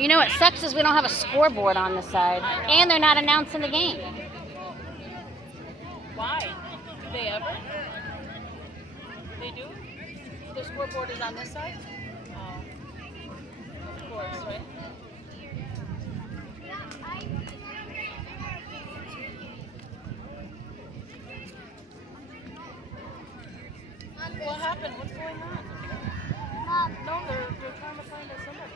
You know what sucks is we don't have a scoreboard on the side, and they're not announcing the game. Why? Do they ever? They do? The scoreboard is on this side? Oh. Of course, right? What happened? What's going on? Mom. No, they're trying to find us somebody.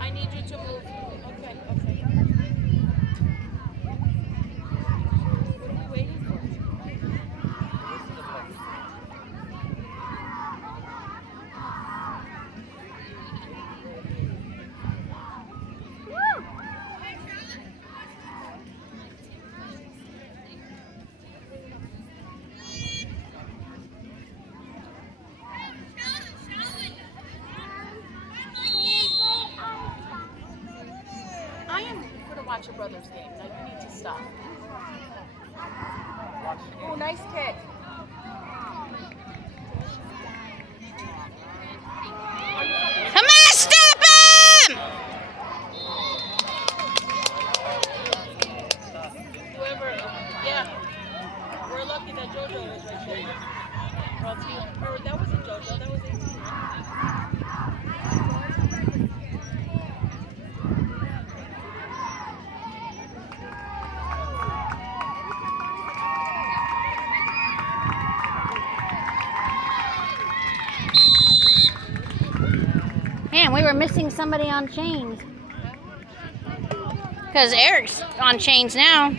I need you to move. Okay, okay. What are we waiting for? I am going to watch your brother's game. Now you need to stop. Oh, nice kick. Come on, stop him! Whoever, yeah. We're lucky that JoJo was right there. Or that wasn't JoJo, that was 18. Man, we were missing somebody on chains. Because Eric's on chains now.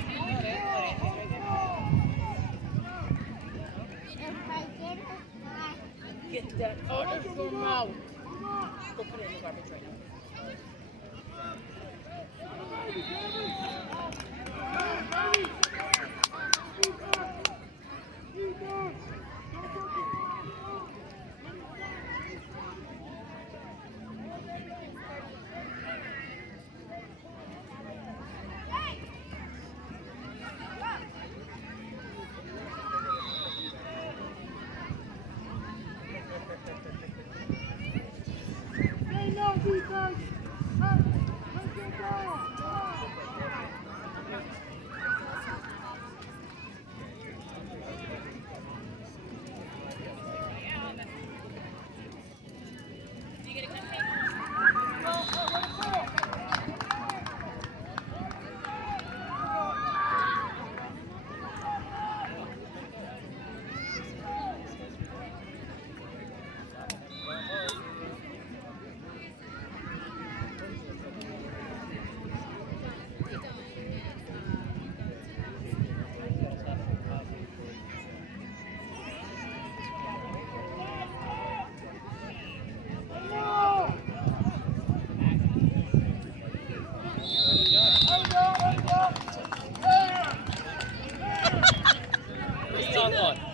Get that out of your mouth. Go put it in the garbage right now.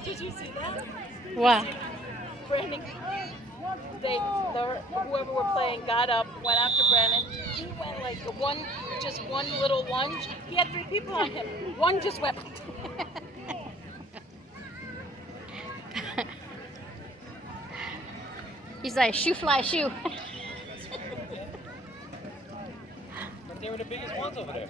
Did you see that? Wow. Brandon, whoever were playing got up, went after Brandon. He went like just one little lunge. He had 3 people on him. One just went. He's like, shoe fly, shoe. But they were the biggest ones over there.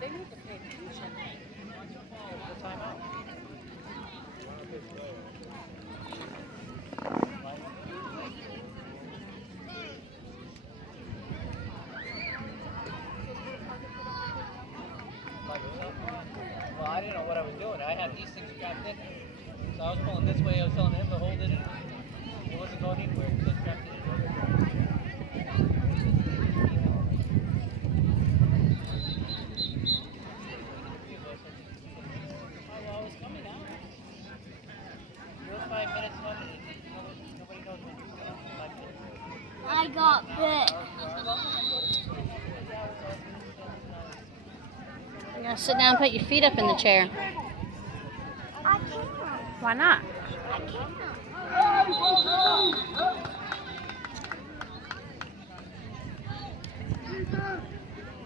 They need to pay attention. The timeout. Well, I didn't know what I was doing. I had these things strapped in. So I was pulling this way. I was telling him to hold it. It wasn't going anywhere because I strapped it in. I got bit. You gotta sit down and put your feet up in the chair. I can't. Why not? I can't.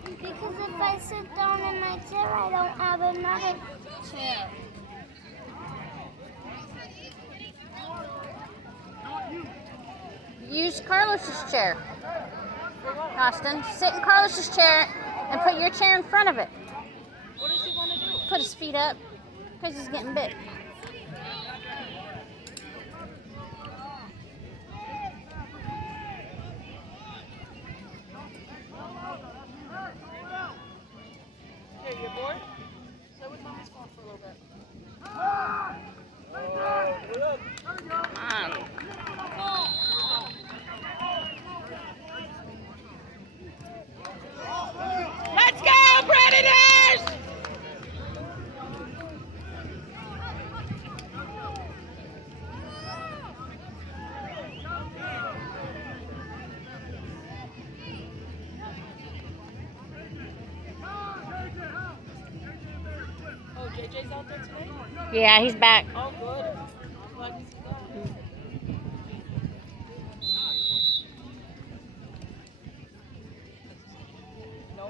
Because if I sit down in my chair, I don't have another chair. Use Carlos's chair. Austin, sit in Carlos's chair and put your chair in front of it. What does he want to do? Put his feet up because he's getting bit. Here, you're bored? Play with mommy's phone for a little bit. Come on. Let's go, Predators! Oh, JJ's out there today? Yeah, he's back. Oh, good. I'm glad to see that. No,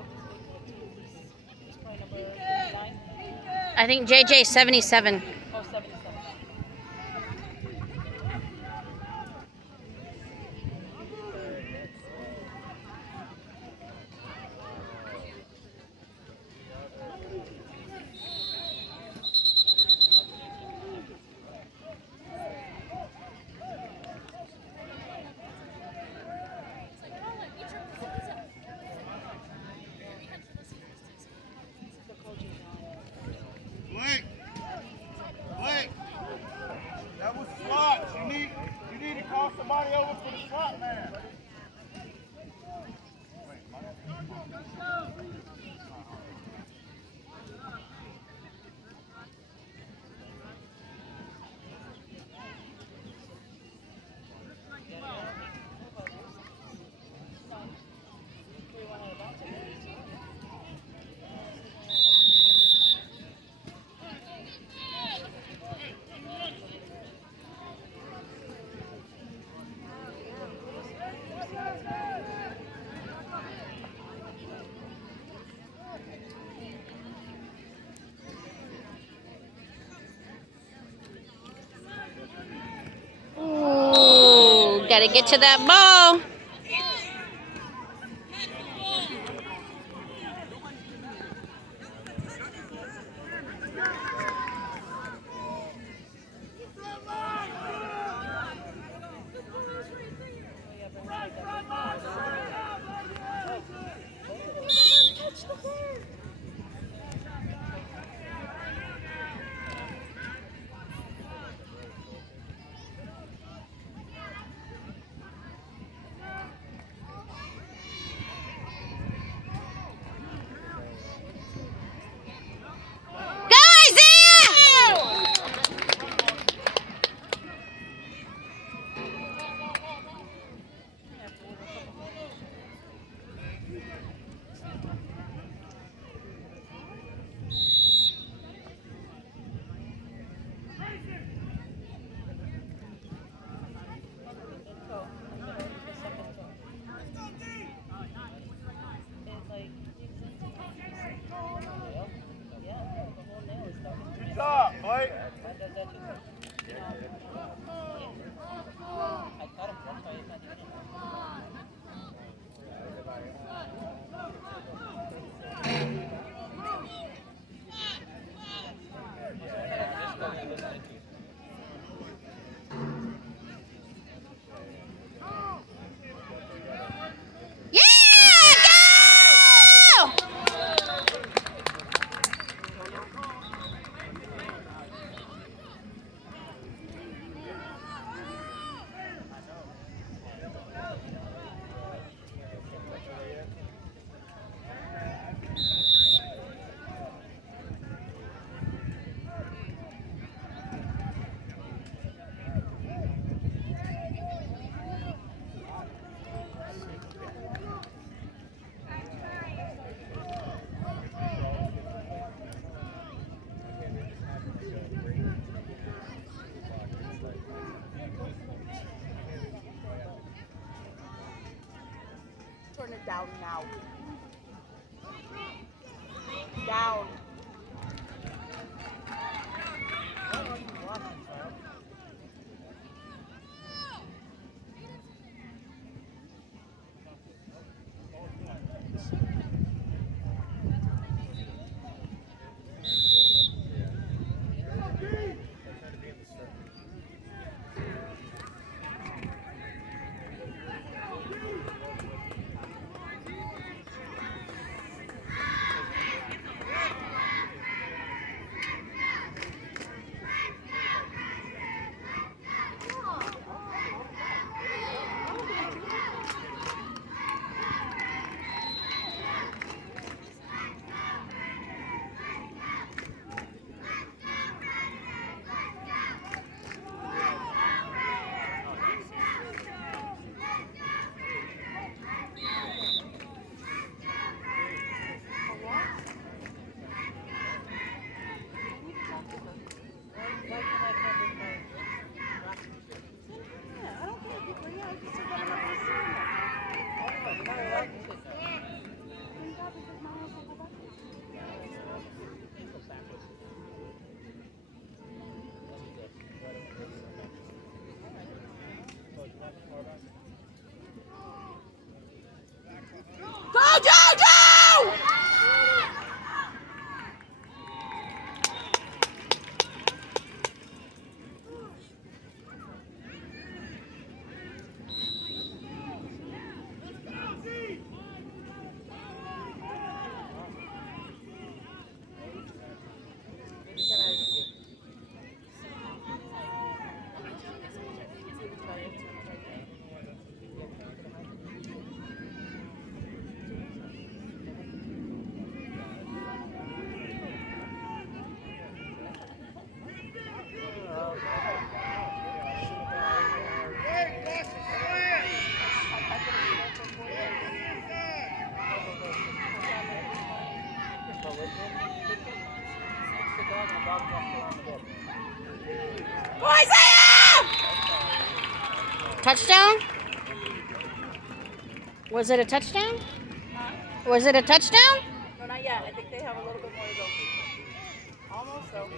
he's playing number 9. I think JJ 77. Oh, 77. Blake! Blake! That was slots. You need to call somebody over for the slot man. Ooh, gotta get to that ball. turn it down now. Down. Touchdown? Was it a touchdown? Was it a touchdown? No, not yet. I think they have a little bit more to go. Almost though.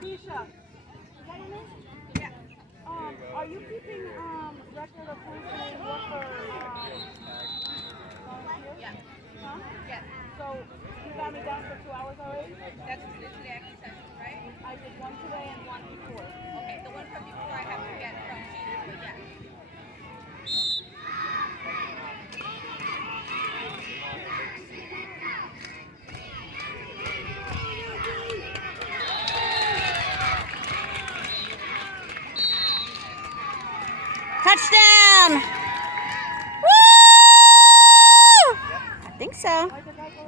Keisha, is that your name? Yeah. Are you keeping record of who's doing what for volunteers? Yeah. Huh? Yeah. So you got me down for 2 hours already? That's literally extra session, right? I did one today and one before. Okay, the one from before I have to get from Peter, but yeah. Touchdown! Woo! I think so. Why did I go